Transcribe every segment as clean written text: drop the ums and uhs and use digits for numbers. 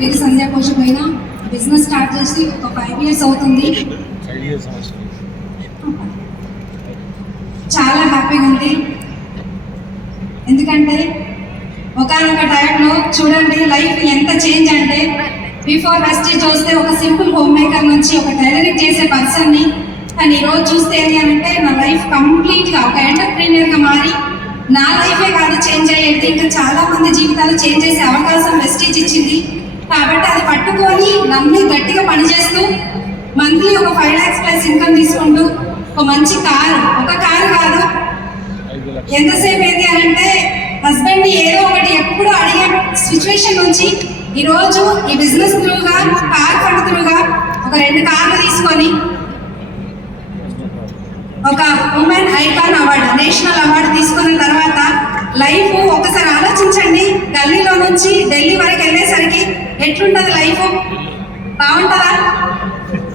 పేరు సంధ్యా కోశపైన. Business start చేసి ఒక 5 years అవుతుంది. చాలా హ్యాపీగా ఉంది. ఎందుకంటే ఒకనొక టైంలో చూడండి లైఫ్ ఎంత చేంజ్ అంటే, బిఫోర్ వెస్టేజ్ చూస్తే ఒక సింపుల్ హోమ్ మేకర్ నుంచి ఒక టైలరింగ్ చేసే పర్సన్ని, కానీ ఈరోజు చూస్తే ఏంటి అంటే నా లైఫ్ కంప్లీట్గా ఒక ఎంటర్ప్రీనియర్గా మారి నా లైఫే కాదు చేంజ్ అయ్యేది, ఇంకా చాలా మంది జీవితాలు చేంజ్ చేసే అవకాశం వెస్టేజ్ ఇచ్చింది. కాబట్టి అది పట్టుకొని నమ్మి గట్టిగా పనిచేస్తూ మంత్లీ ఒక 5 lakhs ప్లస్ ఇన్కమ్ తీసుకుంటూ ఒక మంచి కారు, ఒక కారు కాదు ఎంతసేపు ఏంటి అని అంటే హస్బెండ్ని ఏదో ఒకటి ఎప్పుడు అడిగే సిచ్యువేషన్ నుంచి ఈరోజు ఈ బిజినెస్ త్రూగా, కార్ ఫండ్ త్రూగా ఒక 2 కార్లు తీసుకొని ఒక women icon award, national award తీసుకున్న తర్వాత లైఫ్ ఒకసారి ఆలోచించండి. గల్లీలో నుంచి ఢిల్లీ వరకు వెళ్ళేసరికి ఎట్లుంటుంది లైఫ్? బాగుంటుందా?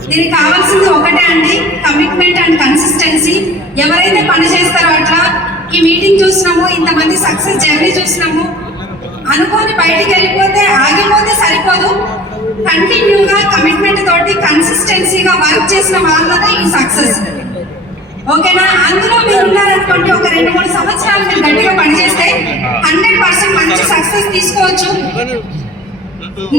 దీనికి కావాల్సింది ఒకటే అండి, కమిట్మెంట్ అండ్ కన్సిస్టెన్సీ. ఎవరైతే పని చేస్తారో అట్లా ఈ మీటింగ్ చూసినాము, ఇంతమంది సక్సెస్ జర్నీ చూసినాము, అనుకోని బయటికి వెళ్ళిపోతే ఆగిపోతే సరిపోదు. కంటిన్యూగా కమిట్మెంట్ తోటి కన్సిస్టెన్సీగా వర్క్ చేసిన వాళ్ళదే ఈ సక్సెస్. ఓకేనా? అందులో మీరు ఉన్నారనుకోండి, ఒక 2-3 సంవత్సరాలు మీరు గట్టిగా పనిచేస్తే 100% మంచి సక్సెస్ తీసుకోవచ్చు.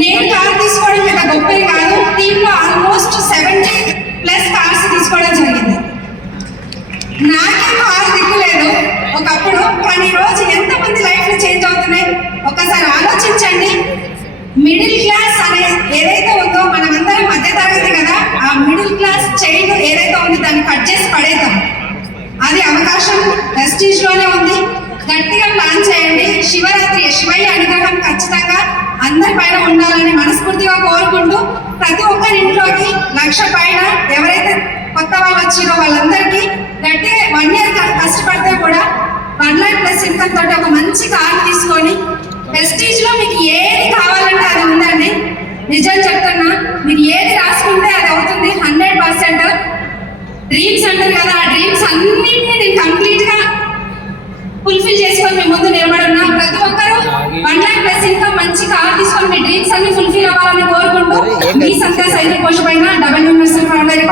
నేను కార్ తీసుకోవడం పెద్ద గొప్పది కాదు, టీంలో ఆల్మోస్ట్ 70+ కార్స్ తీసుకోవడం జరిగింది. నాకే కారు దిక్కులేదు ఒకప్పుడు, కానీ ఈరోజు ఎంతమంది లైఫ్లు చేంజ్ అవుతున్నాయి ఒకసారి ఆలోచించండి. మిడిల్ క్లాస్ అనే ఏదైతే ఉందో, మనమందరం మధ్యతరగతి కదా, ఆ మిడిల్ క్లాస్ చైల్డ్ ఏదైతే ఉందో దాన్ని కట్ చేసి పడేద్దాం. అది అవకాశం వెస్టీజ్లోనే ఉంది. గట్టిగా ప్లాన్ చేయండి. శివరాత్రి శివయ్య అనుగ్రహం ఖచ్చితంగా అందరి పైన ఉండాలని మనస్ఫూర్తిగా కోరుకుంటూ, ప్రతి ఒక్కరి ఇంట్లోకి 1,00,000 పైన ఎవరైతే కొత్త వాళ్ళు వచ్చిరో వాళ్ళందరికీ గట్టిగా 1 year కష్టపడితే కూడా 1 lakh ప్లస్ ఇన్కమ్ తోటి ఒక మంచి కార్ తీసుకొని, వెస్టీజ్లో మీకు ఏది కావాలంటే అది ఉందండి. నిజం చెప్తున్నా, మీరు ఏది రాసుకుంటే అది అవుతుంది 100%. డ్రీమ్స్ అంటారు కదా, ఆ డ్రీమ్స్ అన్నింటినీ నేను కంప్లీట్గా ఫుల్ఫిల్ చేసుకొని మీ ముందు నిలబడున్నా. ప్రతి ఒక్కరూ 1 lakh ప్లస్ ఇన్కమ్ మంచి కార్ తీసుకొని మీ డ్రీమ్స్ అన్ని ఫుల్ఫిల్ అవ్వాలని కోరుకుంటూ, మీ సంధ్యా కోశపైన డబల్ యూనివర్సల్ ఫౌండర్.